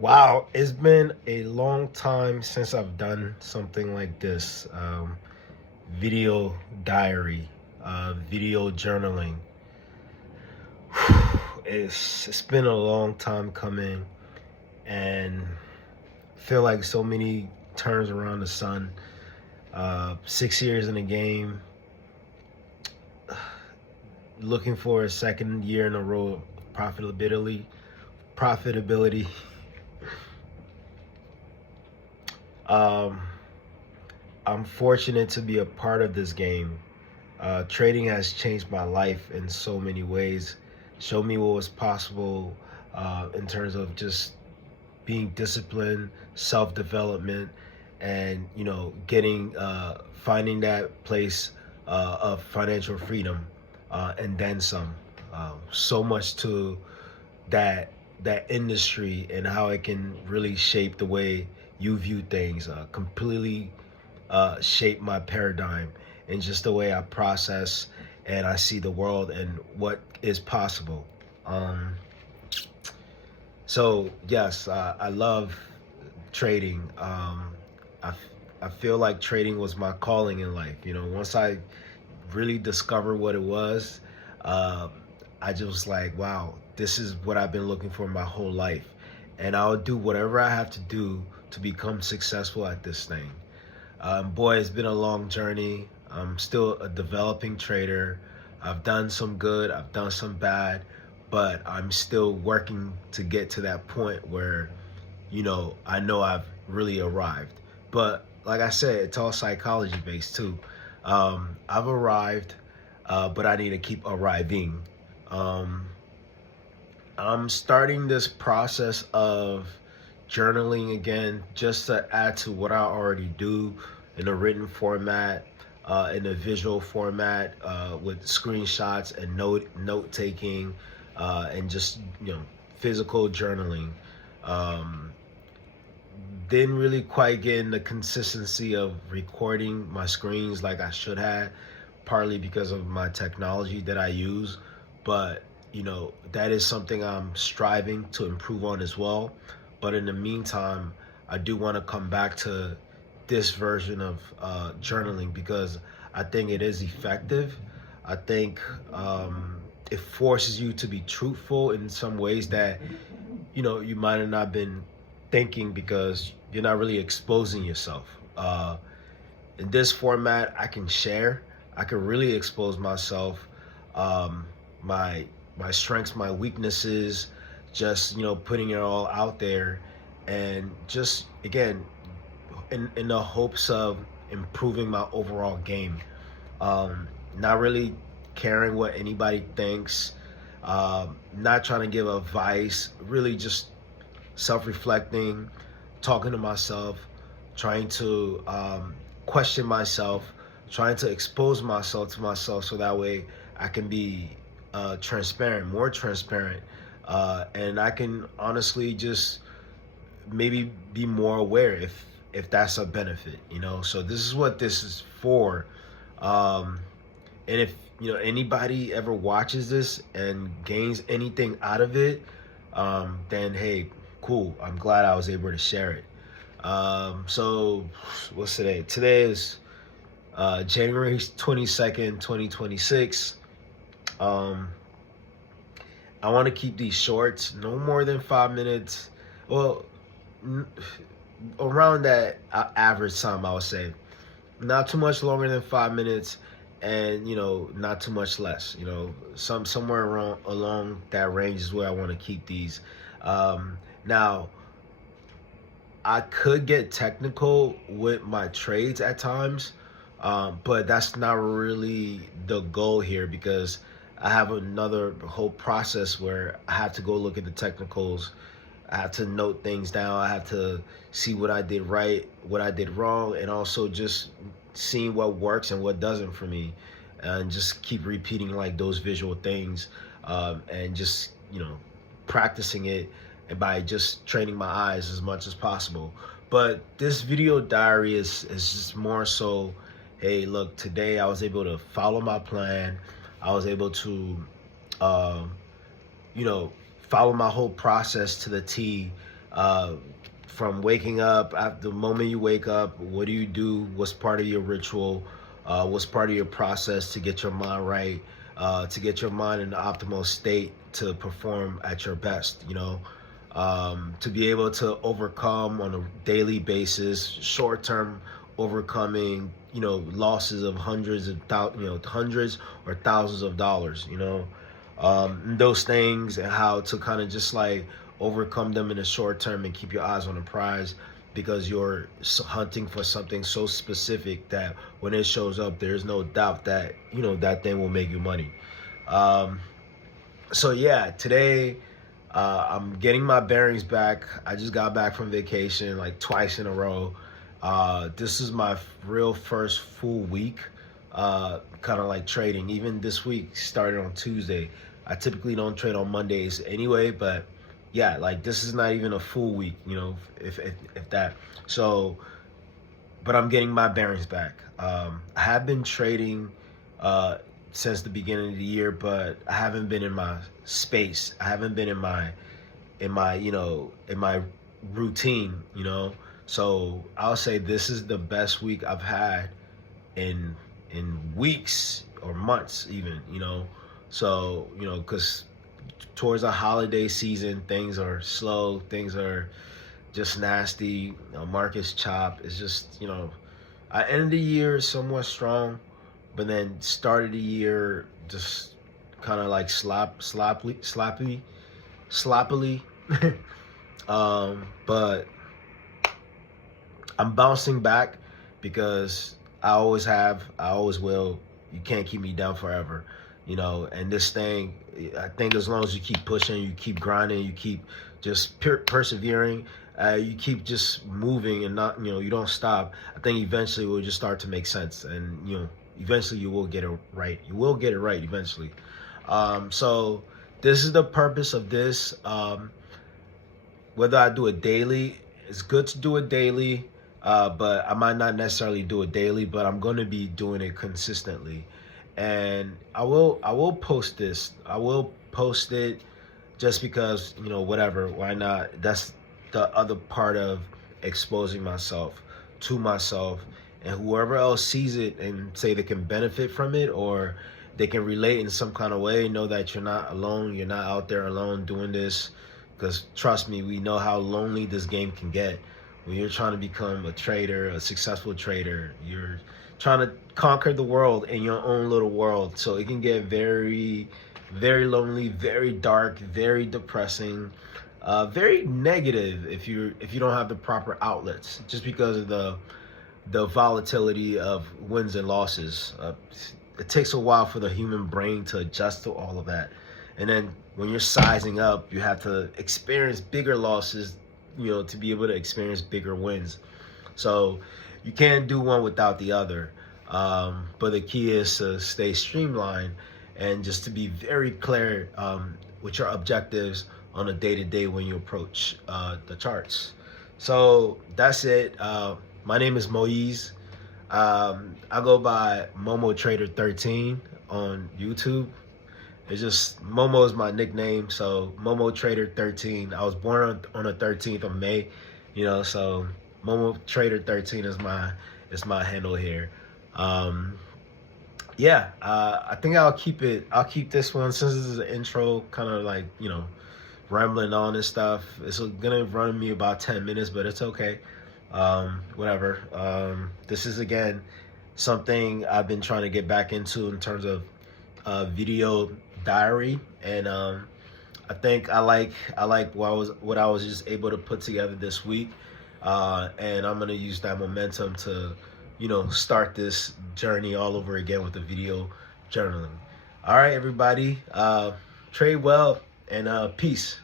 Wow, it's been a long time since I've done something like this. Video diary, video journaling. It's been a long time coming, and feel like so many turns around the sun. 6 years in the game, looking for a second year in a row of profitability. Profitability. Um, I'm fortunate to be a part of this game. Trading has changed my life in so many ways. Showed me what was possible in terms of just being disciplined, self-development, and getting finding that place of financial freedom, and then some. So much to that that industry and how it can really shape the way you view things. Completely shape my paradigm and just the way I process and I see the world and what is possible. Um, so yes, I love trading. I feel like trading was my calling in life. Once I really discovered what it was, uh, I just was like, wow, this is what I've been looking for my whole life, and I'll do whatever I have to do to become successful at this thing. Boy, it's been a long journey. I'm still a developing trader. I've done some good, I've done some bad, but I'm still working to get to that point where, I know I've really arrived. But like I said, it's all psychology based too. I've arrived, but I need to keep arriving. Um, I'm starting this process of journaling again, just to add to what I already do in a written format, in a visual format, with screenshots and note taking, and just physical journaling. Um, didn't really quite get in the consistency of recording my screens like I should have, partly because of my technology that I use. But, that is something I'm striving to improve on as well. But in the meantime, I do want to come back to this version of journaling because I think it is effective. I think it forces you to be truthful in some ways that you might have not been thinking because you're not really exposing yourself. In this format, I can share. I can really expose myself, um, my my strengths, my weaknesses, just putting it all out there, and just again in the hopes of improving my overall game. Not really caring what anybody thinks. Not trying to give advice. Really just self-reflecting, talking to myself, trying to question myself, trying to expose myself to myself so that way I can be transparent, more transparent, and I can honestly just maybe be more aware if that's a benefit. So this is what this is for. um, and if anybody ever watches this and gains anything out of it, then hey, cool. I'm glad I was able to share it. So what's today? Today is January 22nd, 2026. Um, I want to keep these shorts, no more than 5 minutes. Well, n- around that average time, I would say. Not too much longer than 5 minutes, and not too much less. Somewhere around along that range is where I want to keep these. Now, I could get technical with my trades at times, but that's not really the goal here because I have another whole process where I have to go look at the technicals. I have to note things down. I have to see what I did right, what I did wrong, and also just seeing what works and what doesn't for me, and just keep repeating like those visual things, and just practicing it and by just training my eyes as much as possible. But this video diary is just more so, hey, look, today I was able to follow my plan. I was able to, um, follow my whole process to the T, Uh, from waking up, at the moment you wake up, what do you do? What's part of your ritual? What's part of your process to get your mind right, to get your mind in the optimal state to perform at your best, you know? To be able to overcome on a daily basis, short-term overcoming, you know, losses of hundreds or thousands of dollars, you know, those things, and how to kind of just like overcome them in the short term and keep your eyes on the prize, because you're hunting for something so specific that when it shows up, there's no doubt that, you know, that thing will make you money. Um, so yeah, today I'm getting my bearings back. I just got back from vacation like twice in a row. This is my real first full week, kind of like trading. Even this week started on Tuesday. I typically don't trade on Mondays anyway, but yeah, like this is not even a full week, you know, if that. So, but I'm getting my bearings back. I have been trading since the beginning of the year, but I haven't been in my space. I haven't been in my in my routine, you know. So I'll say this is the best week I've had in weeks or months even, you know. So, you know, because towards the holiday season, things are slow, things are just nasty, you know, markets chop. It's just, you know, I ended the year somewhat strong, but then started the year just kind of like sloppily. But I'm bouncing back because I always have, I always will. You can't keep me down forever, you know. And this thing, I think as long as you keep pushing, you keep grinding, you keep just persevering, you keep just moving and not, you know, you don't stop. I think eventually it will just start to make sense, and you know, eventually you will get it right. You will get it right eventually. So this is the purpose of this. Whether I do it daily, it's good to do it daily, but I might not necessarily do it daily, but I'm going to be doing it consistently. And I will post this. I will post it just because, you know, whatever, why not? That's the other part of exposing myself to myself, and whoever else sees it and say they can benefit from it, or they can relate in some kind of way, know that you're not alone, you're not out there alone doing this. Because trust me, we know how lonely this game can get. When you're trying to become a trader, a successful trader, you're trying to conquer the world in your own little world. So it can get very, very lonely, very dark, very depressing, very negative if you don't have the proper outlets, just because of the volatility of wins and losses. It takes a while for the human brain to adjust to all of that. And then when you're sizing up, you have to experience bigger losses, you know, to be able to experience bigger wins. So you can't do one without the other. But the key is to stay streamlined and just to be very clear with your objectives on a day-to-day when you approach the charts. So that's it. My name is Moise. I go by Momo Trader 13 on YouTube. It's just Momo is my nickname, so Momo Trader 13. I was born on the 13th of May, you know, so Momo Trader 13 is my handle here. Yeah, I think I'll keep this one, since this is an intro, kind of like, you know, rambling on and stuff. It's gonna run me about 10 minutes, but it's okay. Whatever. This is again something I've been trying to get back into in terms of video diary, and I think I like what I was just able to put together this week, and I'm gonna use that momentum to, you know, start this journey all over again with the video journaling. All right, everybody, trade well, and peace.